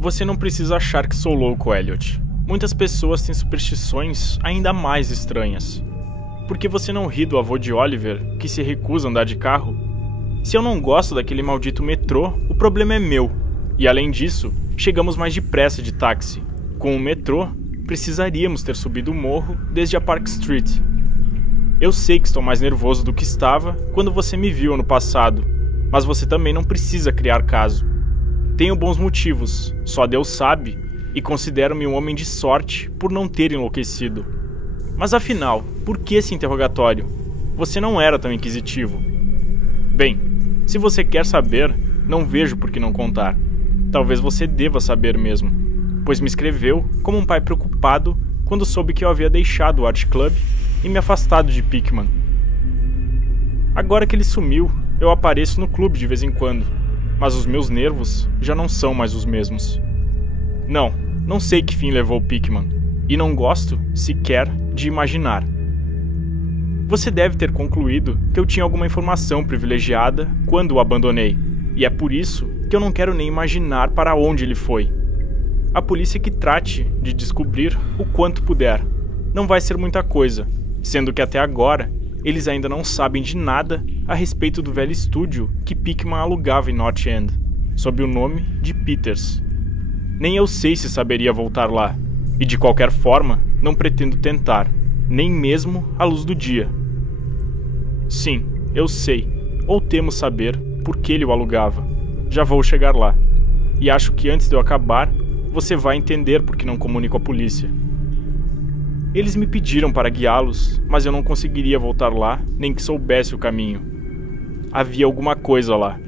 Você não precisa achar que sou louco, Elliot. Muitas pessoas têm superstições ainda mais estranhas. Por que você não ri do avô de Oliver, que se recusa a andar de carro? Se eu não gosto daquele maldito metrô, o problema é meu. E além disso, chegamos mais depressa de táxi. Com o metrô, precisaríamos ter subido o morro desde a Park Street. Eu sei que estou mais nervoso do que estava quando você me viu ano passado, mas você também não precisa criar caso. Tenho bons motivos, só Deus sabe, e considero-me um homem de sorte por não ter enlouquecido. Mas afinal, por que esse interrogatório? Você não era tão inquisitivo. Bem, se você quer saber, não vejo por que não contar. Talvez você deva saber mesmo, pois me escreveu como um pai preocupado quando soube que eu havia deixado o Art Club e me afastado de Pickman. Agora que ele sumiu, eu apareço no clube de vez em quando, mas os meus nervos já não são mais os mesmos. Não sei que fim levou Pickman, e não gosto, sequer, de imaginar. Você deve ter concluído que eu tinha alguma informação privilegiada quando o abandonei, e é por isso que eu não quero nem imaginar para onde ele foi. A polícia que trate de descobrir o quanto puder. Não vai ser muita coisa, sendo que até agora eles ainda não sabem de nada a respeito do velho estúdio que Pickman alugava em North End, sob o nome de Peters. Nem eu sei se saberia voltar lá, e de qualquer forma não pretendo tentar, nem mesmo à luz do dia. Sim, eu sei, ou temo saber, por que ele o alugava. Já vou chegar lá, e acho que antes de eu acabar, você vai entender por que não comunico à polícia. Eles me pediram para guiá-los, mas eu não conseguiria voltar lá, nem que soubesse o caminho. Havia alguma coisa lá,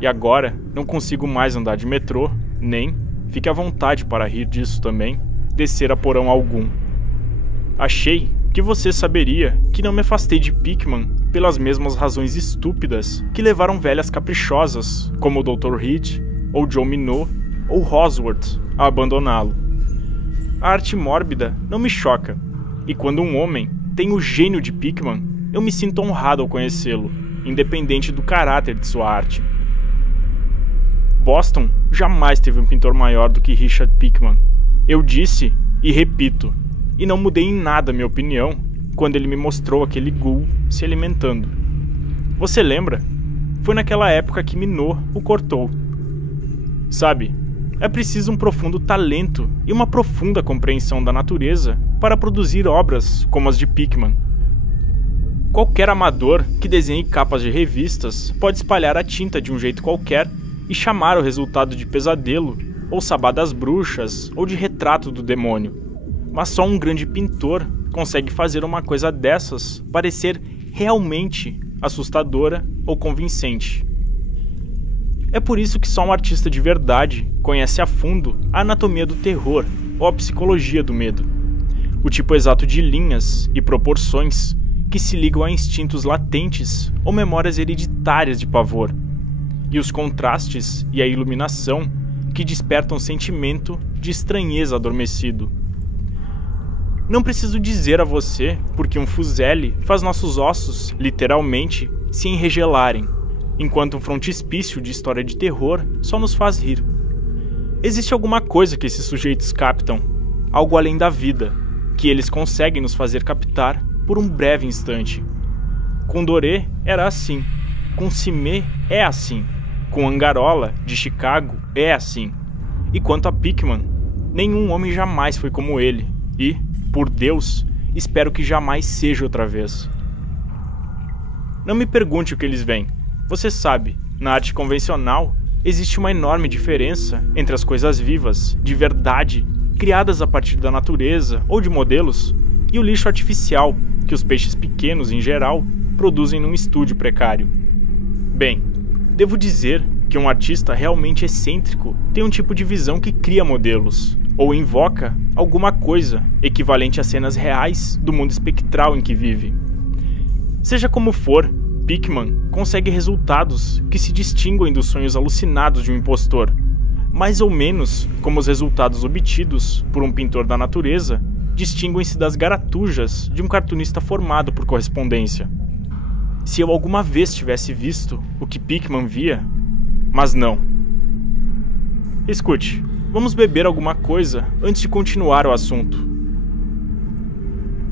e agora não consigo mais andar de metrô, nem, fique à vontade para rir disso também, descer a porão algum. Achei que você saberia que não me afastei de Pickman pelas mesmas razões estúpidas que levaram velhas caprichosas, como o Dr. Reed, ou John Minot, ou Rosworth, a abandoná-lo. A arte mórbida não me choca, e quando um homem tem o gênio de Pickman, eu me sinto honrado ao conhecê-lo, independente do caráter de sua arte. Boston jamais teve um pintor maior do que Richard Pickman. Eu disse e repito, e não mudei em nada minha opinião quando ele me mostrou aquele ghoul se alimentando. Você lembra? Foi naquela época que Minot o cortou. Sabe, é preciso um profundo talento e uma profunda compreensão da natureza para produzir obras como as de Pickman. Qualquer amador que desenhe capas de revistas pode espalhar a tinta de um jeito qualquer e chamar o resultado de pesadelo, ou sabá das bruxas, ou de retrato do demônio. Mas só um grande pintor consegue fazer uma coisa dessas parecer realmente assustadora ou convincente. É por isso que só um artista de verdade conhece a fundo a anatomia do terror ou a psicologia do medo. O tipo exato de linhas e proporções que se ligam a instintos latentes ou memórias hereditárias de pavor. E os contrastes e a iluminação que despertam sentimento de estranheza adormecido. Não preciso dizer a você porque um fusele faz nossos ossos, literalmente, se enregelarem, enquanto um frontispício de história de terror só nos faz rir. Existe alguma coisa que esses sujeitos captam, algo além da vida, que eles conseguem nos fazer captar por um breve instante. Com Doré era assim, com Cimé é assim, com Angarola, de Chicago, é assim. E quanto a Pickman, nenhum homem jamais foi como ele, e, por Deus, espero que jamais seja outra vez. Não me pergunte o que eles veem. Você sabe, na arte convencional, existe uma enorme diferença entre as coisas vivas, de verdade, criadas a partir da natureza ou de modelos, e o lixo artificial que os peixes pequenos, em geral, produzem num estúdio precário. Bem, devo dizer que um artista realmente excêntrico tem um tipo de visão que cria modelos, ou invoca alguma coisa equivalente a cenas reais do mundo espectral em que vive. Seja como for, Pickman consegue resultados que se distinguem dos sonhos alucinados de um impostor, mais ou menos como os resultados obtidos por um pintor da natureza distinguem-se das garatujas de um cartunista formado por correspondência. Se eu alguma vez tivesse visto o que Pickman via, mas não. Escute, Vamos beber alguma coisa antes de continuar o assunto.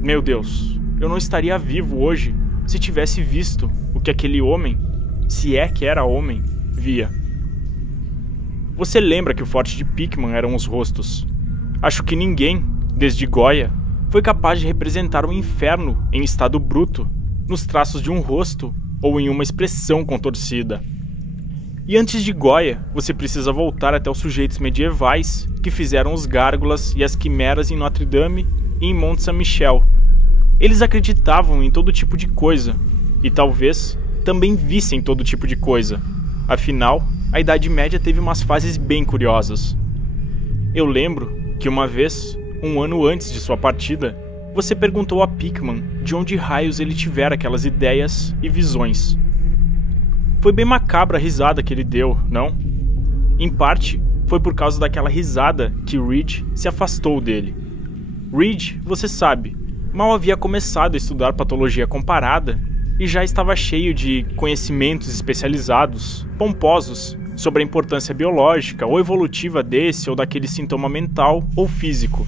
Meu Deus, eu não estaria vivo hoje se tivesse visto o que aquele homem, se é que era homem, via. Você lembra que o forte de Pickman eram os rostos. Acho que ninguém, desde Goya, foi capaz de representar o inferno em estado bruto, nos traços de um rosto ou em uma expressão contorcida. E antes de Goya, você precisa voltar até os sujeitos medievais que fizeram os gárgulas e as quimeras em Notre Dame e em Mont Saint-Michel. Eles acreditavam em todo tipo de coisa, e talvez também vissem todo tipo de coisa. Afinal, a Idade Média teve umas fases bem curiosas. Eu lembro que uma vez, um ano antes de sua partida, você perguntou a Pickman de onde raios ele tivera aquelas ideias e visões. Foi bem macabra a risada que ele deu, não? Em parte, foi por causa daquela risada que Reed se afastou dele. Reed, você sabe, mal havia começado a estudar patologia comparada e já estava cheio de conhecimentos especializados, pomposos, sobre a importância biológica ou evolutiva desse ou daquele sintoma mental ou físico.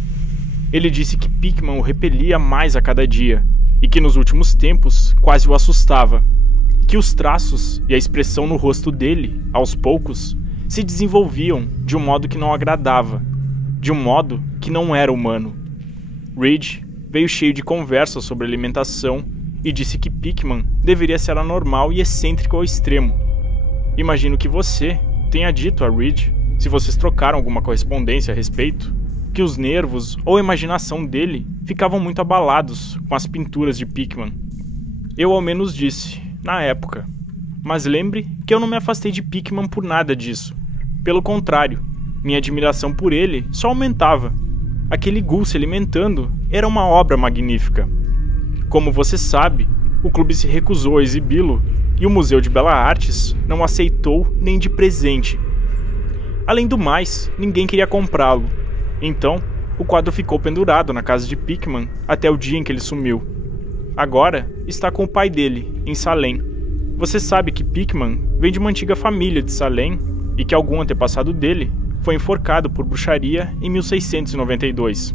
Ele disse que Pickman o repelia mais a cada dia e que nos últimos tempos quase o assustava. Que os traços e a expressão no rosto dele, aos poucos, se desenvolviam de um modo que não agradava, de um modo que não era humano. Reed veio cheio de conversas sobre alimentação e disse que Pickman deveria ser anormal e excêntrico ao extremo. Imagino que você tenha dito a Reed, se vocês trocaram alguma correspondência a respeito, que os nervos ou a imaginação dele ficavam muito abalados com as pinturas de Pickman. Eu ao menos disse, na época. Mas lembre que eu não me afastei de Pickman por nada disso. Pelo contrário, minha admiração por ele só aumentava. Aquele ghoul se alimentando era uma obra magnífica. Como você sabe, o clube se recusou a exibi-lo e o Museu de Belas Artes não aceitou nem de presente. Além do mais, ninguém queria comprá-lo. Então, o quadro ficou pendurado na casa de Pickman até o dia em que ele sumiu. Agora, está com o pai dele, em Salem. Você sabe que Pickman vem de uma antiga família de Salem e que algum antepassado dele foi enforcado por bruxaria em 1692.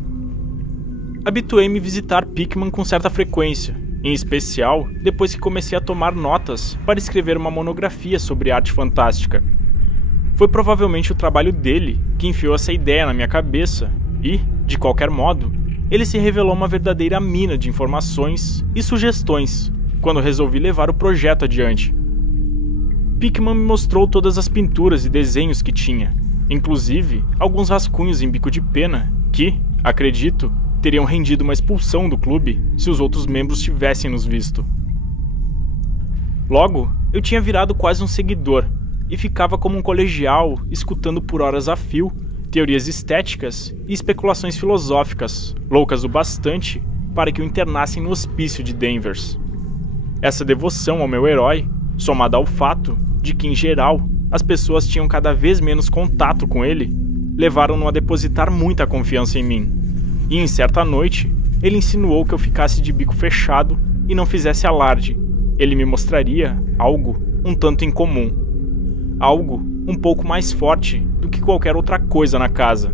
Habituei-me a visitar Pickman com certa frequência, em especial depois que comecei a tomar notas para escrever uma monografia sobre arte fantástica. Foi provavelmente o trabalho dele que enfiou essa ideia na minha cabeça e, de qualquer modo, ele se revelou uma verdadeira mina de informações e sugestões quando resolvi levar o projeto adiante. Pickman me mostrou todas as pinturas e desenhos que tinha, inclusive alguns rascunhos em bico de pena que, acredito, teriam rendido uma expulsão do clube se os outros membros tivessem nos visto. Logo, eu tinha virado quase um seguidor e ficava como um colegial escutando por horas a fio teorias estéticas e especulações filosóficas, loucas o bastante para que o internassem no hospício de Danvers. Essa devoção ao meu herói, somada ao fato de que, em geral, as pessoas tinham cada vez menos contato com ele, levaram-no a depositar muita confiança em mim. E em certa noite, ele insinuou que eu ficasse de bico fechado e não fizesse alarde. Ele me mostraria algo um tanto incomum. Algo um pouco mais forte do que qualquer outra coisa na casa.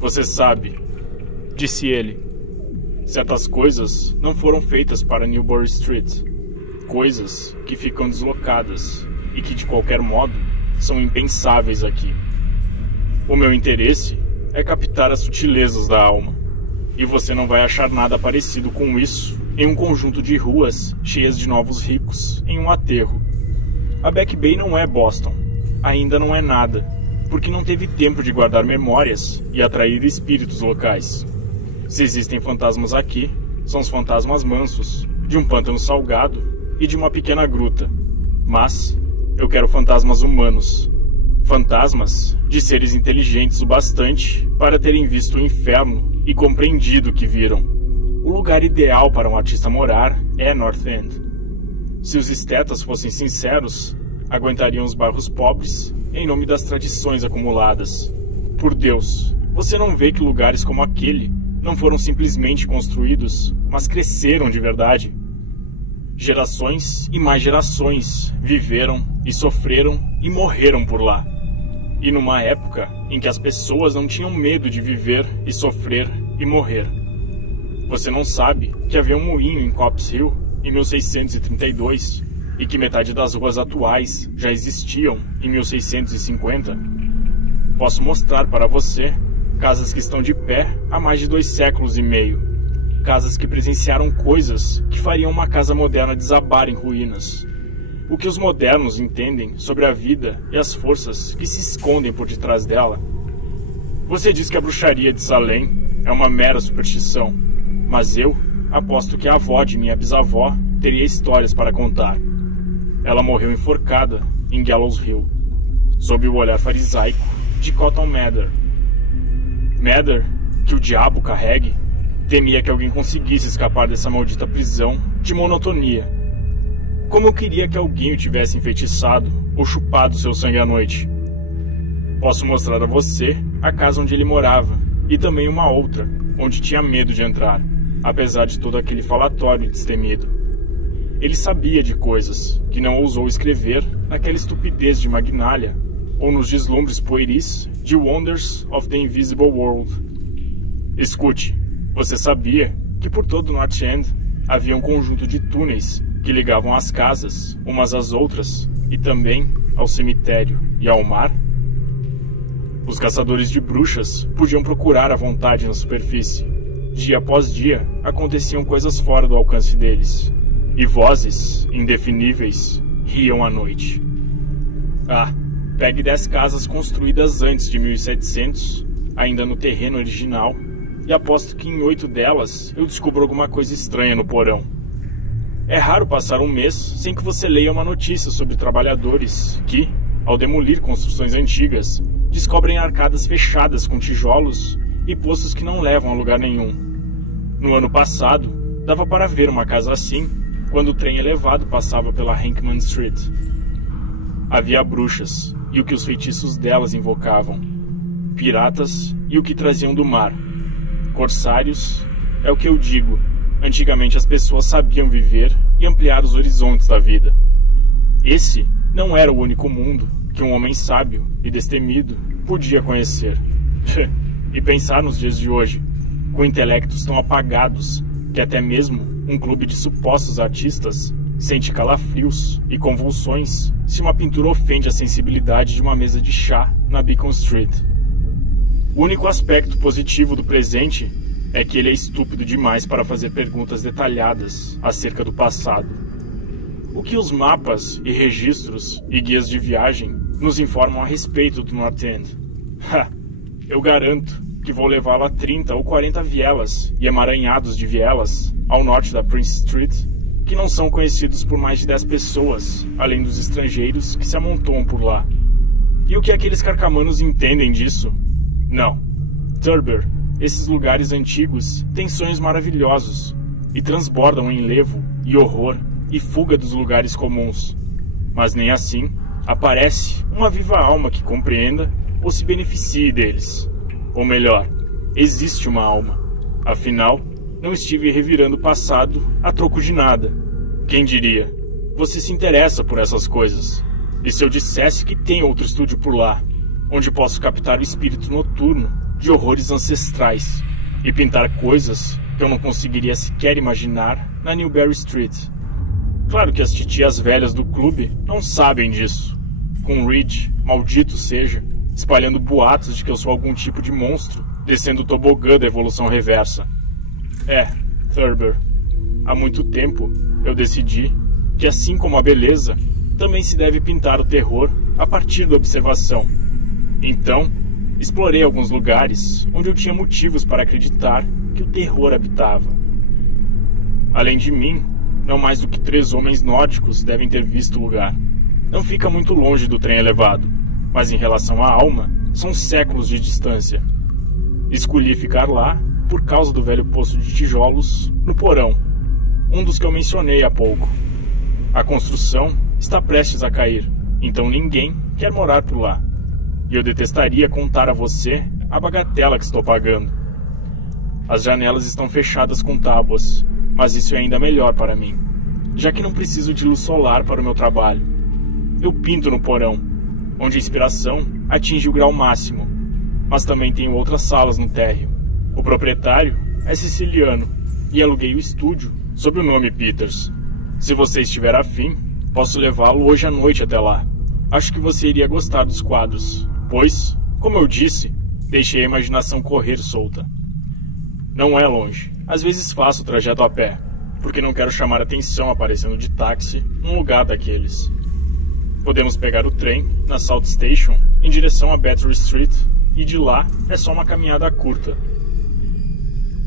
Você sabe, disse ele, certas coisas não foram feitas para Newbury Street. Coisas que ficam deslocadas e que, de qualquer modo, são impensáveis aqui. O meu interesse é captar as sutilezas da alma, e você não vai achar nada parecido com isso em um conjunto de ruas cheias de novos ricos em um aterro. A Back Bay não é Boston, ainda não é nada, porque não teve tempo de guardar memórias e atrair espíritos locais. Se existem fantasmas aqui, são os fantasmas mansos, de um pântano salgado e de uma pequena gruta. Mas eu quero fantasmas humanos. Fantasmas de seres inteligentes o bastante para terem visto o inferno e compreendido o que viram. O lugar ideal para um artista morar é North End. Se os estetas fossem sinceros, aguentariam os bairros pobres em nome das tradições acumuladas. Por Deus, você não vê que lugares como aquele não foram simplesmente construídos, mas cresceram de verdade? Gerações e mais gerações viveram e sofreram e morreram por lá. E numa época em que as pessoas não tinham medo de viver e sofrer e morrer. Você não sabe que havia um moinho em Copp's Hill em 1632 e que metade das ruas atuais já existiam em 1650? Posso mostrar para você casas que estão de pé há mais de 2 séculos e meio. Casas que presenciaram coisas que fariam uma casa moderna desabar em ruínas. O que os modernos entendem sobre a vida e as forças que se escondem por detrás dela. Você diz que a bruxaria de Salem é uma mera superstição, mas eu aposto que a avó de minha bisavó teria histórias para contar. Ela morreu enforcada em Gallows Hill, sob o olhar farisaico de Cotton Mather. Mather, que o diabo carregue, temia que alguém conseguisse escapar dessa maldita prisão de monotonia. Como eu queria que alguém o tivesse enfeitiçado ou chupado seu sangue à noite. Posso mostrar a você a casa onde ele morava e também uma outra, onde tinha medo de entrar, apesar de todo aquele falatório destemido. Ele sabia de coisas que não ousou escrever naquela estupidez de Magnalia ou nos deslumbres pueris de Wonders of the Invisible World. Escute, você sabia que por todo North End havia um conjunto de túneis que ligavam as casas umas às outras e também ao cemitério e ao mar? Os caçadores de bruxas podiam procurar à vontade na superfície. Dia após dia aconteciam coisas fora do alcance deles, e vozes indefiníveis riam à noite. Ah, pegue 10 casas construídas antes de 1700, ainda no terreno original, e aposto que em 8 delas eu descubro alguma coisa estranha no porão. É raro passar um mês sem que você leia uma notícia sobre trabalhadores que, ao demolir construções antigas, descobrem arcadas fechadas com tijolos e poços que não levam a lugar nenhum. No ano passado, dava para ver uma casa assim quando o trem elevado passava pela Hanckman Street. Havia bruxas e o que os feitiços delas invocavam, piratas e o que traziam do mar, corsários, é o que eu digo. Antigamente as pessoas sabiam viver e ampliar os horizontes da vida. Esse não era o único mundo que um homem sábio e destemido podia conhecer. E pensar nos dias de hoje, com intelectos tão apagados que até mesmo um clube de supostos artistas sente calafrios e convulsões se uma pintura ofende a sensibilidade de uma mesa de chá na Beacon Street. O único aspecto positivo do presente é que ele é estúpido demais para fazer perguntas detalhadas acerca do passado. O que os mapas e registros e guias de viagem nos informam a respeito do North End? Eu garanto que vou levá-lo a 30 ou 40 vielas e emaranhados de vielas ao norte da Prince Street, que não são conhecidos por mais de 10 pessoas, além dos estrangeiros que se amontoam por lá. E o que aqueles carcamanos entendem disso? Não. Thurber, esses lugares antigos têm sonhos maravilhosos e transbordam em enlevo e horror e fuga dos lugares comuns. Mas nem assim aparece uma viva alma que compreenda ou se beneficie deles. Ou melhor, existe uma alma. Afinal, não estive revirando o passado a troco de nada. Quem diria? Você se interessa por essas coisas. E se eu dissesse que tem outro estúdio por lá, onde posso captar o espírito noturno de horrores ancestrais e pintar coisas que eu não conseguiria sequer imaginar na Newberry Street? Claro que as titias velhas do clube não sabem disso. Com Reed, maldito seja, espalhando boatos de que eu sou algum tipo de monstro descendo o tobogã da evolução reversa. Thurber, há muito tempo eu decidi que, assim como a beleza, também se deve pintar o terror a partir da observação. Então, explorei alguns lugares onde eu tinha motivos para acreditar que o terror habitava. Além de mim, não mais do que 3 homens nórdicos devem ter visto o lugar. Não fica muito longe do trem elevado, mas em relação à alma, são séculos de distância. Escolhi ficar lá por causa do velho poço de tijolos no porão, um dos que eu mencionei há pouco. A construção está prestes a cair, então ninguém quer morar por lá. E eu detestaria contar a você a bagatela que estou pagando. As janelas estão fechadas com tábuas, mas isso é ainda melhor para mim, já que não preciso de luz solar para o meu trabalho. Eu pinto no porão, onde a inspiração atinge o grau máximo, mas também tenho outras salas no térreo. O proprietário é siciliano e aluguei o estúdio sob o nome Peters. Se você estiver afim, posso levá-lo hoje à noite até lá. Acho que você iria gostar dos quadros, pois, como eu disse, deixei a imaginação correr solta. Não é longe. Às vezes faço o trajeto a pé, porque não quero chamar atenção aparecendo de táxi num lugar daqueles. Podemos pegar o trem na South Station em direção a Battery Street e de lá é só uma caminhada curta.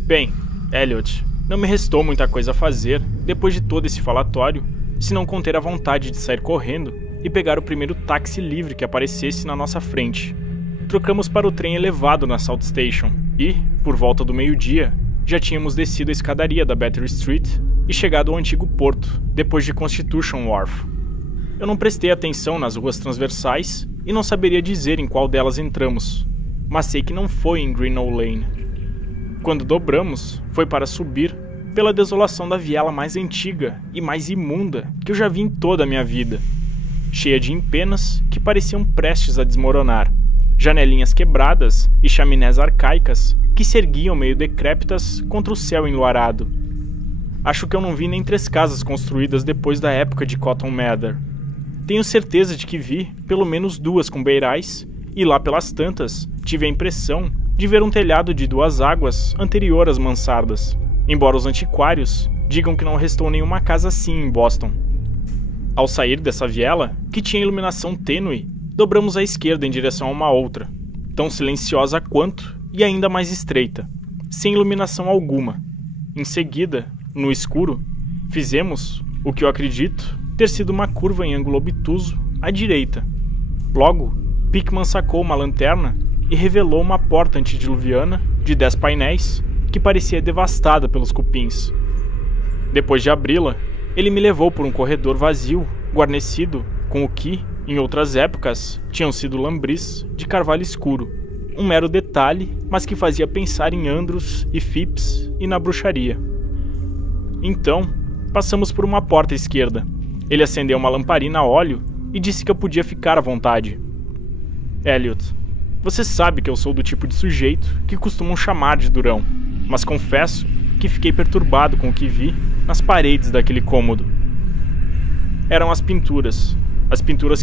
Bem, Elliot, não me restou muita coisa a fazer depois de todo esse falatório, se não conter a vontade de sair correndo e pegar o primeiro táxi livre que aparecesse na nossa frente. Trocamos para o trem elevado na South Station e, por volta do meio-dia, já tínhamos descido a escadaria da Battery Street e chegado ao antigo porto, depois de Constitution Wharf. Eu não prestei atenção nas ruas transversais e não saberia dizer em qual delas entramos, mas sei que não foi em Greenough Lane. Quando dobramos, foi para subir pela desolação da viela mais antiga e mais imunda que eu já vi em toda a minha vida, cheia de empenas que pareciam prestes a desmoronar, janelinhas quebradas e chaminés arcaicas que se erguiam meio decrépitas contra o céu enluarado. Acho que eu não vi nem 3 casas construídas depois da época de Cotton Mather. Tenho certeza de que vi pelo menos 2 com beirais, e lá pelas tantas tive a impressão de ver um telhado de 2 águas anterior às mansardas, embora os antiquários digam que não restou nenhuma casa assim em Boston. Ao sair dessa viela, que tinha iluminação tênue, dobramos à esquerda em direção a uma outra, tão silenciosa quanto e ainda mais estreita, sem iluminação alguma. Em seguida, no escuro, fizemos o que eu acredito ter sido uma curva em ângulo obtuso à direita. Logo, Pickman sacou uma lanterna e revelou uma porta antediluviana de 10 painéis que parecia devastada pelos cupins. Depois de abri-la, ele me levou por um corredor vazio, guarnecido com o que, em outras épocas, tinham sido lambris de carvalho escuro, um mero detalhe, mas que fazia pensar em Andros e Phipps e na bruxaria. Então, passamos por uma porta à esquerda. Ele acendeu uma lamparina a óleo e disse que eu podia ficar à vontade. Elliot, você sabe que eu sou do tipo de sujeito que costumam chamar de durão, mas confesso que fiquei perturbado com o que vi nas paredes daquele cômodo. Eram as pinturas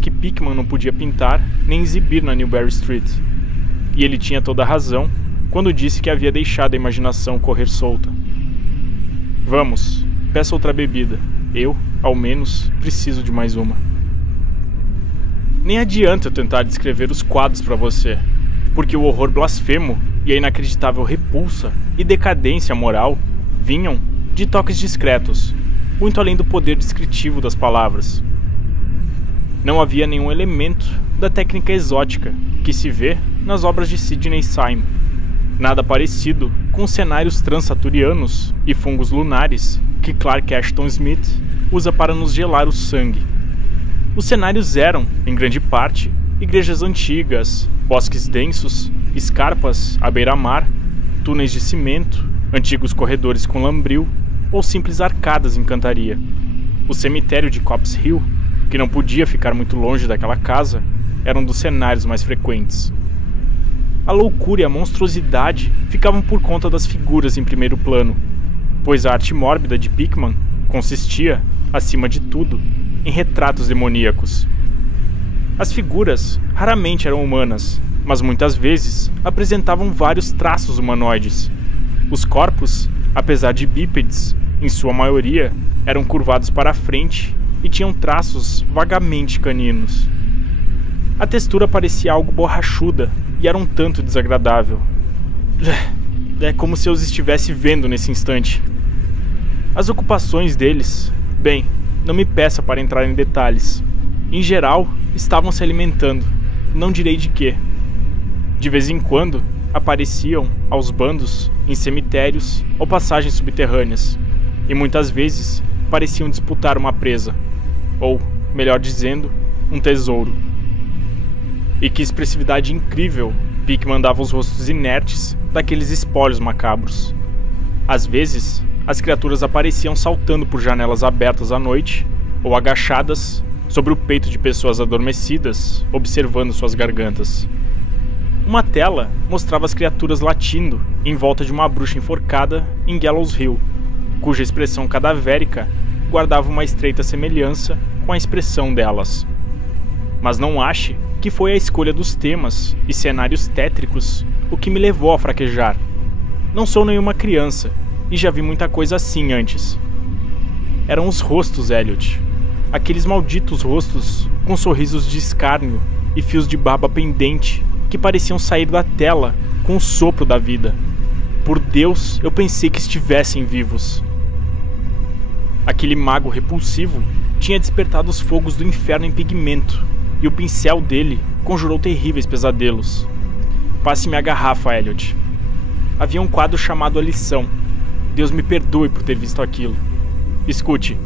que Pickman não podia pintar nem exibir na Newbury Street. E ele tinha toda a razão quando disse que havia deixado a imaginação correr solta. Vamos, peça outra bebida. Eu, ao menos, preciso de mais uma. Nem adianta eu tentar descrever os quadros para você, porque o horror blasfemo e a inacreditável repulsa e decadência moral vinham de toques discretos, muito além do poder descritivo das palavras. Não havia nenhum elemento da técnica exótica que se vê nas obras de Sidney Simon. Nada parecido com os cenários transaturianos e fungos lunares que Clark Ashton Smith usa para nos gelar o sangue. Os cenários eram, em grande parte, igrejas antigas, bosques densos, escarpas à beira-mar, túneis de cimento, antigos corredores com lambril ou simples arcadas em cantaria. O cemitério de Copp's Hill, que não podia ficar muito longe daquela casa, era um dos cenários mais frequentes. A loucura e a monstruosidade ficavam por conta das figuras em primeiro plano, pois a arte mórbida de Pickman consistia, acima de tudo, em retratos demoníacos. As figuras raramente eram humanas, mas muitas vezes apresentavam vários traços humanoides. Os corpos, apesar de bípedes, em sua maioria, eram curvados para a frente e tinham traços vagamente caninos. A textura parecia algo borrachuda e era um tanto desagradável. É como se eu os estivesse vendo nesse instante. As ocupações deles, bem, não me peça para entrar em detalhes. Em geral, estavam se alimentando, não direi de quê. De vez em quando, apareciam, aos bandos, em cemitérios ou passagens subterrâneas, e muitas vezes pareciam disputar uma presa, ou, melhor dizendo, um tesouro. E que expressividade incrível Pickman dava os rostos inertes daqueles espólios macabros. Às vezes, as criaturas apareciam saltando por janelas abertas à noite, ou agachadas, sobre o peito de pessoas adormecidas, observando suas gargantas. Uma tela mostrava as criaturas latindo em volta de uma bruxa enforcada em Gallows Hill, cuja expressão cadavérica guardava uma estreita semelhança com a expressão delas. Mas não ache que foi a escolha dos temas e cenários tétricos o que me levou a fraquejar. Não sou nenhuma criança e já vi muita coisa assim antes. Eram os rostos, Elliot. Aqueles malditos rostos com sorrisos de escárnio e fios de barba pendente que pareciam sair da tela com o sopro da vida. Por Deus, eu pensei que estivessem vivos. Aquele mago repulsivo tinha despertado os fogos do inferno em pigmento, e o pincel dele conjurou terríveis pesadelos. Passe-me a garrafa, Elliot. Havia um quadro chamado A Lição. Deus me perdoe por ter visto aquilo. Escute,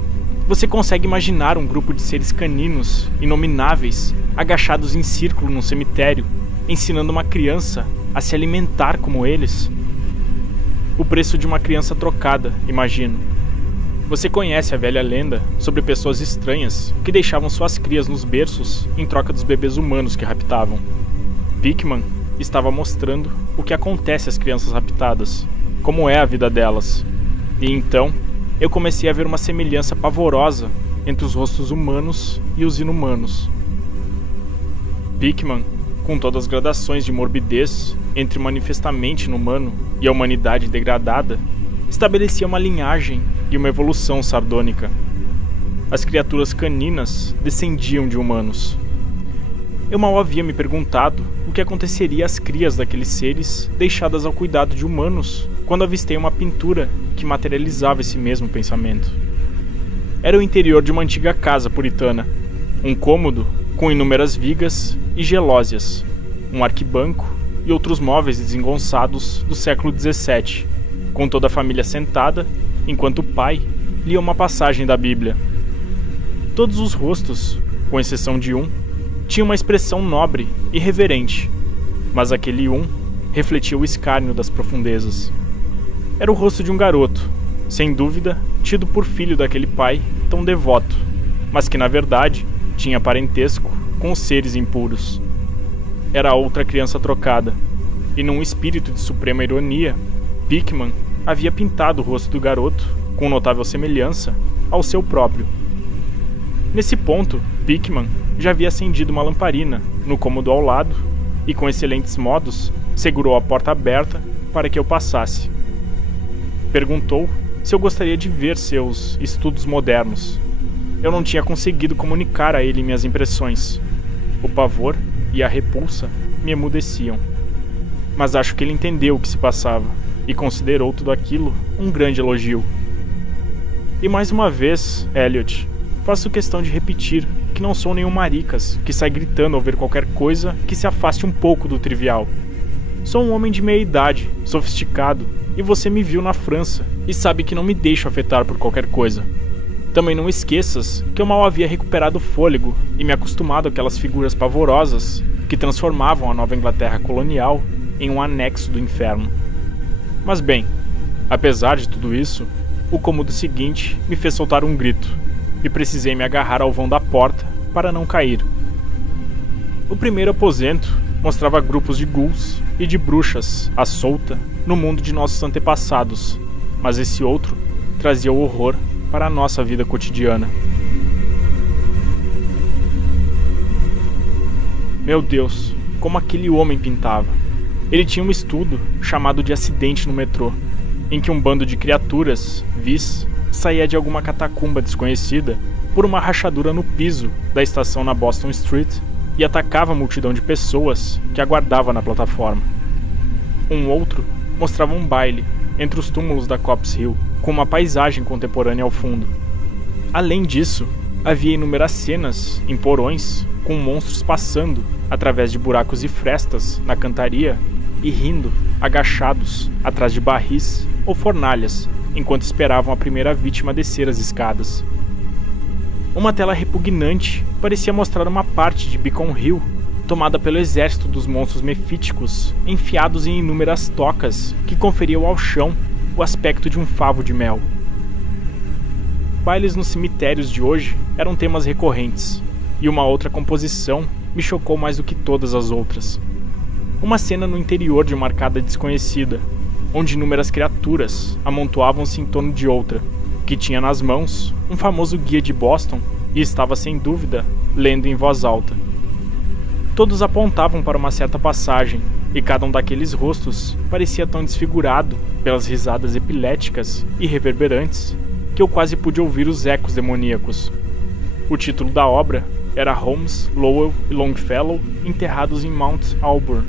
você consegue imaginar um grupo de seres caninos, inomináveis, agachados em círculo num cemitério, ensinando uma criança a se alimentar como eles? O preço de uma criança trocada, imagino. Você conhece a velha lenda sobre pessoas estranhas que deixavam suas crias nos berços em troca dos bebês humanos que raptavam. Pickman estava mostrando o que acontece às crianças raptadas, como é a vida delas. E então, eu comecei a ver uma semelhança pavorosa entre os rostos humanos e os inumanos. Pickman, com todas as gradações de morbidez entre o manifestamente inumano e a humanidade degradada, estabelecia uma linhagem e uma evolução sardônica. As criaturas caninas descendiam de humanos. Eu mal havia me perguntado o que aconteceria às crias daqueles seres deixadas ao cuidado de humanos quando avistei uma pintura que materializava esse mesmo pensamento. Era o interior de uma antiga casa puritana, um cômodo com inúmeras vigas e gelósias, um arquibanco e outros móveis desengonçados do século XVII, com toda a família sentada, enquanto o pai lia uma passagem da Bíblia. Todos os rostos, com exceção de um, tinham uma expressão nobre e reverente, mas aquele um refletia o escárnio das profundezas. Era o rosto de um garoto, sem dúvida tido por filho daquele pai tão devoto, mas que na verdade tinha parentesco com os seres impuros. Era outra criança trocada, e num espírito de suprema ironia, Pickman havia pintado o rosto do garoto com notável semelhança ao seu próprio. Nesse ponto, Pickman já havia acendido uma lamparina no cômodo ao lado e, com excelentes modos, segurou a porta aberta para que eu passasse. Perguntou se eu gostaria de ver seus estudos modernos. Eu não tinha conseguido comunicar a ele minhas impressões. O pavor e a repulsa me emudeciam. Mas acho que ele entendeu o que se passava e considerou tudo aquilo um grande elogio. E mais uma vez, Elliot, faço questão de repetir que não sou nenhum maricas que sai gritando ao ver qualquer coisa que se afaste um pouco do trivial. Sou um homem de meia idade, sofisticado, e você me viu na França e sabe que não me deixo afetar por qualquer coisa. Também não esqueças que eu mal havia recuperado o fôlego e me acostumado àquelas figuras pavorosas que transformavam a Nova Inglaterra colonial em um anexo do inferno. Mas bem, apesar de tudo isso, o cômodo seguinte me fez soltar um grito e precisei me agarrar ao vão da porta para não cair. O primeiro aposento mostrava grupos de ghouls e de bruxas à solta no mundo de nossos antepassados, mas esse outro trazia o horror para a nossa vida cotidiana. Meu Deus, como aquele homem pintava! Ele tinha um estudo chamado de acidente no metrô, em que um bando de criaturas, vis, saía de alguma catacumba desconhecida por uma rachadura no piso da estação na Boston Street e atacava a multidão de pessoas que aguardava na plataforma. Um outro mostrava um baile entre os túmulos da Copp's Hill, com uma paisagem contemporânea ao fundo. Além disso, havia inúmeras cenas em porões com monstros passando através de buracos e frestas na cantaria e rindo, agachados, atrás de barris ou fornalhas, enquanto esperavam a primeira vítima descer as escadas. Uma tela repugnante parecia mostrar uma parte de Beacon Hill tomada pelo exército dos monstros mefíticos, enfiados em inúmeras tocas que conferiam ao chão o aspecto de um favo de mel. Bailes nos cemitérios de hoje eram temas recorrentes, E uma outra composição me chocou mais do que todas as outras. Uma cena no interior de uma arcada desconhecida, onde inúmeras criaturas amontoavam-se em torno de outra, que tinha nas mãos um famoso guia de Boston e estava sem dúvida lendo em voz alta. Todos apontavam para uma certa passagem, e cada um daqueles rostos parecia tão desfigurado pelas risadas epiléticas e reverberantes que eu quase pude ouvir os ecos demoníacos. O título da obra era Holmes, Lowell e Longfellow enterrados em Mount Auburn.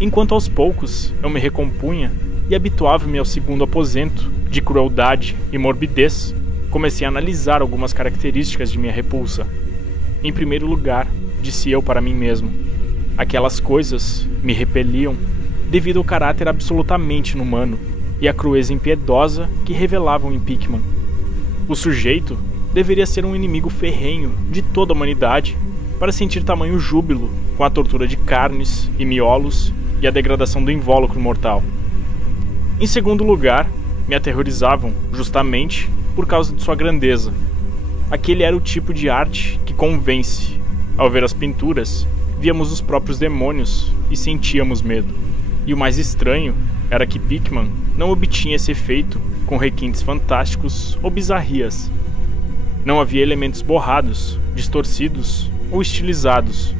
Enquanto aos poucos eu me recompunha e habituava-me ao segundo aposento de crueldade e morbidez, comecei a analisar algumas características de minha repulsa. Em primeiro lugar, disse eu para mim mesmo, aquelas coisas me repeliam devido ao caráter absolutamente inumano e à crueza impiedosa que revelavam em Pickman. O sujeito deveria ser um inimigo ferrenho de toda a humanidade para sentir tamanho júbilo com a tortura de carnes e miolos e a degradação do invólucro mortal. Em segundo lugar, me aterrorizavam justamente por causa de sua grandeza. Aquele era o tipo de arte que convence. Ao ver as pinturas, víamos os próprios demônios e sentíamos medo. E o mais estranho era que Pickman não obtinha esse efeito com requintes fantásticos ou bizarrias. Não havia elementos borrados, distorcidos ou estilizados.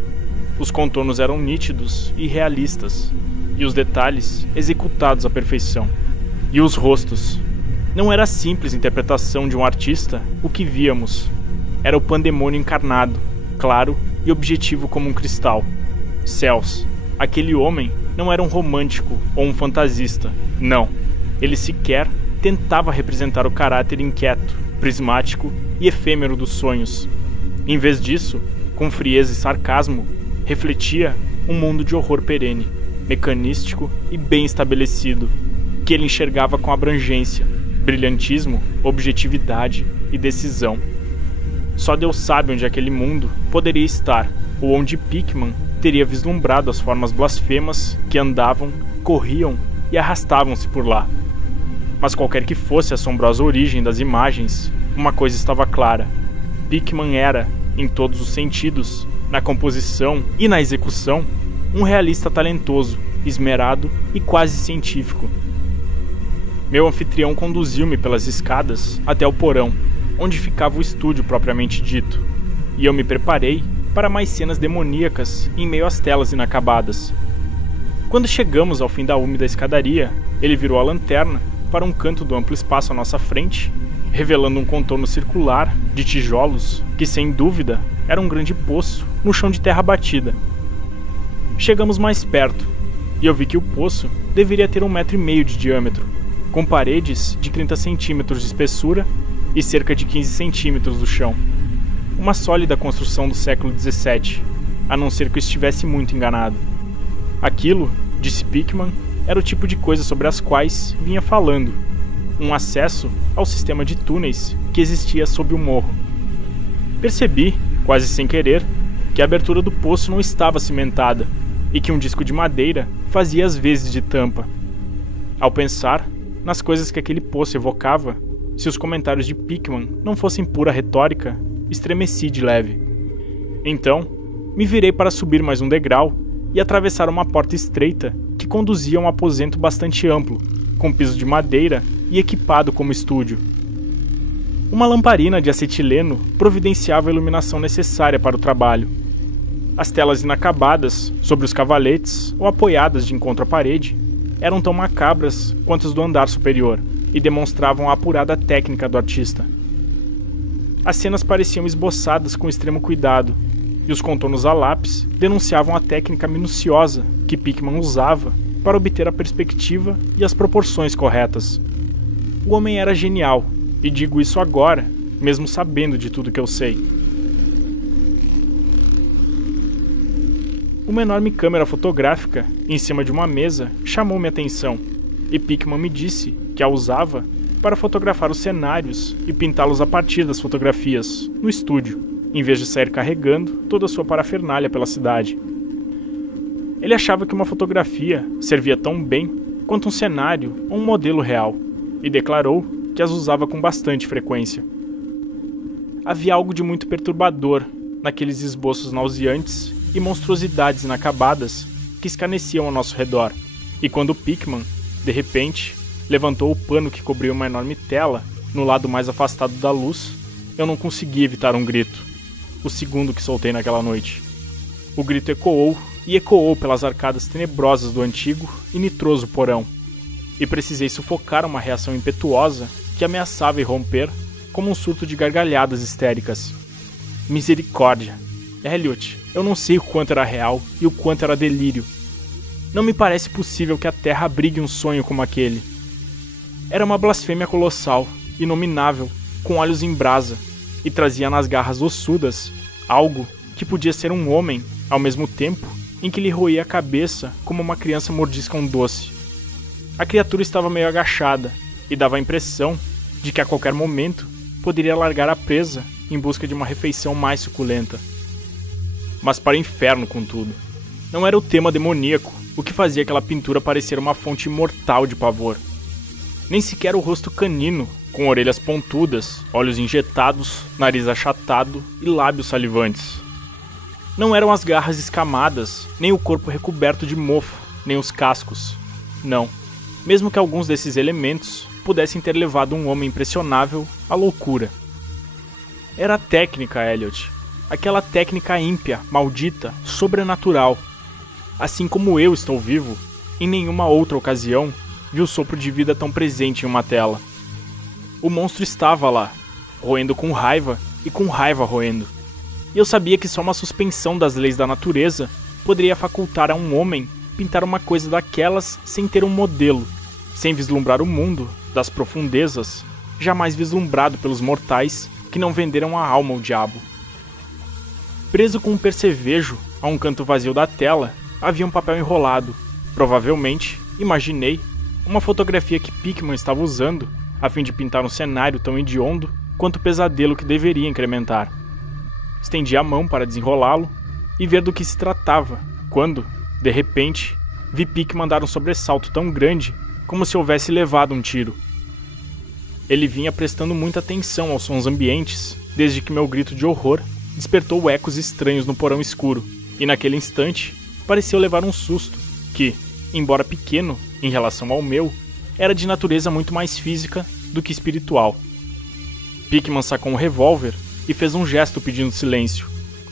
Os contornos eram nítidos e realistas, e os detalhes executados à perfeição. E os rostos. Não era a simples interpretação de um artista o que víamos. Era o pandemônio encarnado, claro e objetivo como um cristal. Céus, aquele homem não era um romântico ou um fantasista. Não, ele sequer tentava representar o caráter inquieto, prismático e efêmero dos sonhos. Em vez disso, com frieza e sarcasmo, refletia um mundo de horror perene, mecanístico e bem estabelecido, que ele enxergava com abrangência, brilhantismo, objetividade e decisão. Só Deus sabe onde aquele mundo poderia estar, ou onde Pickman teria vislumbrado as formas blasfemas que andavam, corriam e arrastavam-se por lá. Mas qualquer que fosse a assombrosa origem das imagens, uma coisa estava clara. Pickman era, em todos os sentidos, na composição e na execução, um realista talentoso, esmerado e quase científico. Meu anfitrião conduziu-me pelas escadas até o porão, onde ficava o estúdio propriamente dito, e eu me preparei para mais cenas demoníacas em meio às telas inacabadas. Quando chegamos ao fim da úmida escadaria, ele virou a lanterna para um canto do amplo espaço à nossa frente, revelando um contorno circular de tijolos que, sem dúvida, era um grande poço no chão de terra batida. Chegamos mais perto, e eu vi que o poço deveria ter 1,5 metro de diâmetro, com paredes de 30 centímetros de espessura e cerca de 15 centímetros do chão. Uma sólida construção do século XVII, a não ser que eu estivesse muito enganado. Aquilo, disse Pickman, era o tipo de coisa sobre as quais vinha falando, um acesso ao sistema de túneis que existia sob o morro. Percebi, quase sem querer, que a abertura do poço não estava cimentada e que um disco de madeira fazia as vezes de tampa. Ao pensar nas coisas que aquele poço evocava, se os comentários de Pickman não fossem pura retórica, estremeci de leve. Então, me virei para subir mais um degrau e atravessar uma porta estreita que conduzia a um aposento bastante amplo, com piso de madeira e equipado como estúdio. Uma lamparina de acetileno providenciava a iluminação necessária para o trabalho. As telas inacabadas, sobre os cavaletes ou apoiadas de encontro à parede, eram tão macabras quanto as do andar superior e demonstravam a apurada técnica do artista. As cenas pareciam esboçadas com extremo cuidado, e os contornos a lápis denunciavam a técnica minuciosa que Pickman usava para obter a perspectiva e as proporções corretas. O homem era genial, e digo isso agora, mesmo sabendo de tudo que eu sei. Uma enorme câmera fotográfica, em cima de uma mesa, chamou minha atenção, e Pickman me disse que a usava para fotografar os cenários e pintá-los a partir das fotografias, no estúdio, em vez de sair carregando toda a sua parafernália pela cidade. Ele achava que uma fotografia servia tão bem quanto um cenário ou um modelo real, e declarou que as usava com bastante frequência. Havia algo de muito perturbador naqueles esboços nauseantes e monstruosidades inacabadas que escarneciam ao nosso redor. E quando Pickman, de repente, levantou o pano que cobria uma enorme tela no lado mais afastado da luz, eu não consegui evitar um grito, o segundo que soltei naquela noite. O grito ecoou e ecoou pelas arcadas tenebrosas do antigo e nitroso porão, e precisei sufocar uma reação impetuosa que ameaçava irromper como um surto de gargalhadas histéricas. Misericórdia! Elliot, eu não sei o quanto era real e o quanto era delírio. Não me parece possível que a Terra abrigue um sonho como aquele. Era uma blasfêmia colossal, inominável, com olhos em brasa, e trazia nas garras ossudas algo que podia ser um homem, ao mesmo tempo em que lhe roía a cabeça como uma criança mordisca um doce. A criatura estava meio agachada, e dava a impressão de que a qualquer momento poderia largar a presa em busca de uma refeição mais suculenta. Mas para o inferno, contudo. Não era o tema demoníaco o que fazia aquela pintura parecer uma fonte imortal de pavor. Nem sequer o rosto canino, com orelhas pontudas, olhos injetados, nariz achatado e lábios salivantes. Não eram as garras escamadas, nem o corpo recoberto de mofo, nem os cascos. Não. Mesmo que alguns desses elementos pudessem ter levado um homem impressionável à loucura. Era a técnica, Elliot. Aquela técnica ímpia, maldita, sobrenatural. Assim como eu estou vivo, em nenhuma outra ocasião vi o sopro de vida tão presente em uma tela. O monstro estava lá, roendo com raiva e com raiva roendo. E eu sabia que só uma suspensão das leis da natureza poderia facultar a um homem pintar uma coisa daquelas sem ter um modelo, sem vislumbrar o mundo das profundezas, jamais vislumbrado pelos mortais que não venderam a alma ao diabo. Preso com um percevejo a um canto vazio da tela, havia um papel enrolado, provavelmente, imaginei, uma fotografia que Pickman estava usando a fim de pintar um cenário tão hediondo quanto o pesadelo que deveria incrementar. Estendi a mão para desenrolá-lo e ver do que se tratava, quando, de repente, vi Pickman dar um sobressalto tão grande como se houvesse levado um tiro. Ele vinha prestando muita atenção aos sons ambientes, desde que meu grito de horror despertou ecos estranhos no porão escuro, e naquele instante pareceu levar um susto, que, embora pequeno em relação ao meu, era de natureza muito mais física do que espiritual. Pickman sacou um revólver e fez um gesto pedindo silêncio.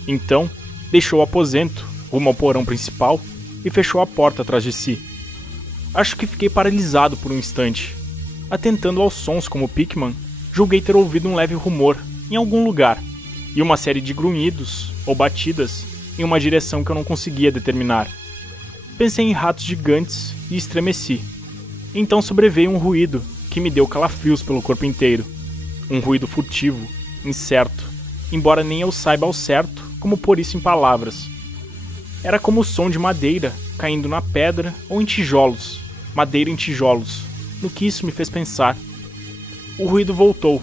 Então, deixou o aposento, rumo ao porão principal, e fechou a porta atrás de si. Acho que fiquei paralisado por um instante. Atentando aos sons como Pickman, julguei ter ouvido um leve rumor em algum lugar, e uma série de grunhidos ou batidas em uma direção que eu não conseguia determinar. Pensei em ratos gigantes e estremeci. Então sobreveio um ruído que me deu calafrios pelo corpo inteiro. Um ruído furtivo, incerto, embora nem eu saiba ao certo como pôr isso em palavras. Era como o som de madeira caindo na pedra ou em tijolos, madeira em tijolos, no que isso me fez pensar. O ruído voltou,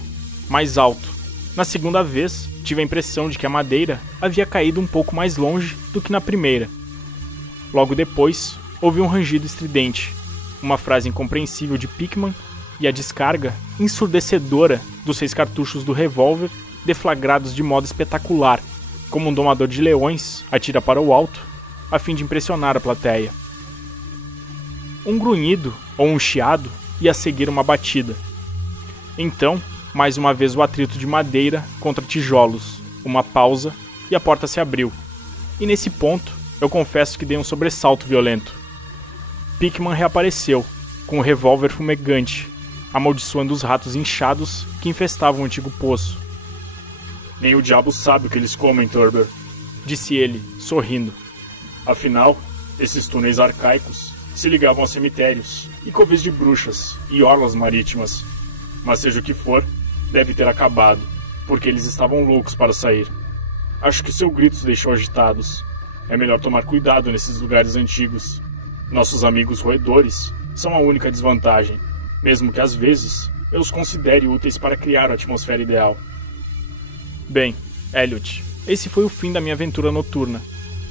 mais alto. Na segunda vez, tive a impressão de que a madeira havia caído um pouco mais longe do que na primeira. Logo depois, ouvi um rangido estridente, uma frase incompreensível de Pickman e a descarga ensurdecedora dos 6 cartuchos do revólver deflagrados de modo espetacular, como um domador de leões atira para o alto, a fim de impressionar a plateia. Um grunhido ou um chiado ia seguir uma batida. Então, mais uma vez o atrito de madeira contra tijolos, uma pausa e a porta se abriu. E nesse ponto, eu confesso que dei um sobressalto violento. Pickman reapareceu, com o revólver fumegante, amaldiçoando os ratos inchados que infestavam o antigo poço. Nem o diabo sabe o que eles comem, Thurber, disse ele, sorrindo. Afinal, esses túneis arcaicos se ligavam a cemitérios, e covis de bruxas e orlas marítimas. Mas seja o que for, deve ter acabado, porque eles estavam loucos para sair. Acho que seu grito os deixou agitados. É melhor tomar cuidado nesses lugares antigos. Nossos amigos roedores são a única desvantagem, mesmo que às vezes eu os considere úteis para criar a atmosfera ideal. Bem, Elliot, esse foi o fim da minha aventura noturna.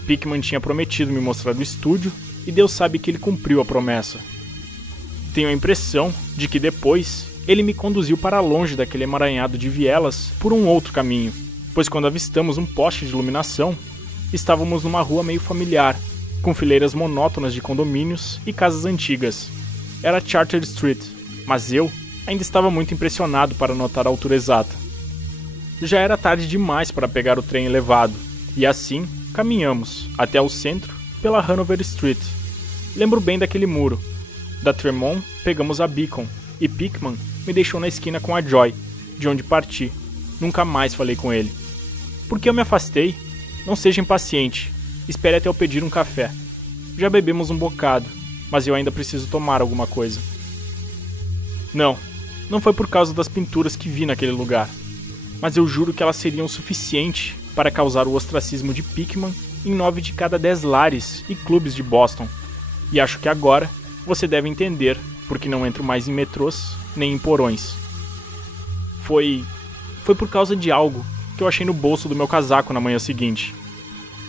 Pickman tinha prometido me mostrar o estúdio, e Deus sabe que ele cumpriu a promessa. Tenho a impressão de que depois ele me conduziu para longe daquele emaranhado de vielas por um outro caminho, pois quando avistamos um poste de iluminação, estávamos numa rua meio familiar, com fileiras monótonas de condomínios e casas antigas. Era Charter Street, mas eu ainda estava muito impressionado para notar a altura exata. Já era tarde demais para pegar o trem elevado, e assim caminhamos até o centro pela Hanover Street. Lembro bem daquele muro. Da Tremont pegamos a Beacon, e Pickman me deixou na esquina com a Joy, de onde parti. Nunca mais falei com ele. Por que eu me afastei? Não seja impaciente. Espere até eu pedir um café. Já bebemos um bocado, mas eu ainda preciso tomar alguma coisa. Não foi por causa das pinturas que vi naquele lugar, mas eu juro que elas seriam o suficiente para causar o ostracismo de Pickman em 9 de cada 10 lares e clubes de Boston. E acho que agora você deve entender porque não entro mais em metrôs nem em porões. Foi por causa de algo que eu achei no bolso do meu casaco na manhã seguinte.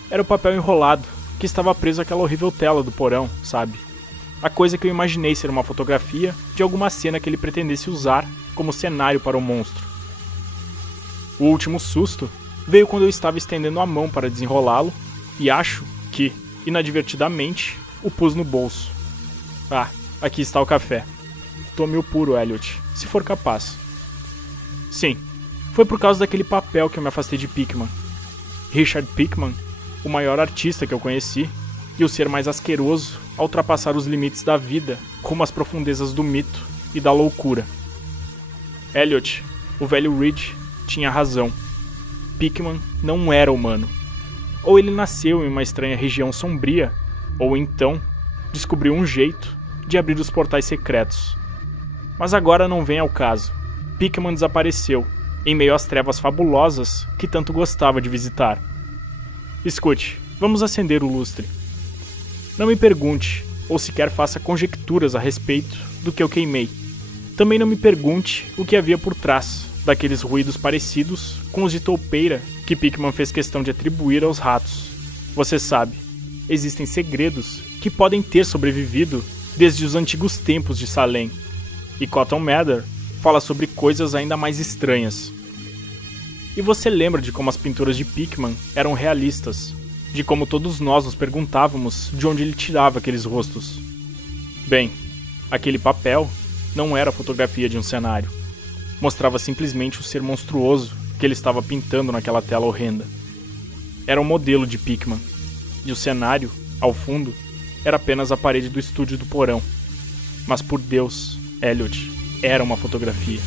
Era o papel enrolado que estava preso àquela horrível tela do porão, sabe? A coisa que eu imaginei ser uma fotografia de alguma cena que ele pretendesse usar como cenário para o monstro. O último susto veio quando eu estava estendendo a mão para desenrolá-lo e acho que, inadvertidamente, o pus no bolso. Ah, aqui está o café. Tome o puro, Elliot, se for capaz. Sim, foi por causa daquele papel que eu me afastei de Pickman. Richard Pickman, o maior artista que eu conheci, e o ser mais asqueroso a ultrapassar os limites da vida rumo às profundezas do mito e da loucura. Elliot, o velho Reed, tinha razão. Pickman não era humano. Ou ele nasceu em uma estranha região sombria, ou então descobriu um jeito de abrir os portais secretos. Mas agora não vem ao caso. Pickman desapareceu, em meio às trevas fabulosas que tanto gostava de visitar. Escute, vamos acender o lustre. Não me pergunte, ou sequer faça conjecturas a respeito do que eu queimei. Também não me pergunte o que havia por trás daqueles ruídos parecidos com os de toupeira que Pickman fez questão de atribuir aos ratos. Você sabe, existem segredos que podem ter sobrevivido desde os antigos tempos de Salem. E Cotton Mather fala sobre coisas ainda mais estranhas. E você lembra de como as pinturas de Pickman eram realistas, de como todos nós nos perguntávamos de onde ele tirava aqueles rostos. Bem, aquele papel não era a fotografia de um cenário. Mostrava simplesmente o ser monstruoso que ele estava pintando naquela tela horrenda. Era um modelo de Pickman, e o cenário, ao fundo, era apenas a parede do estúdio do porão. Mas por Deus, Elliot, era uma fotografia.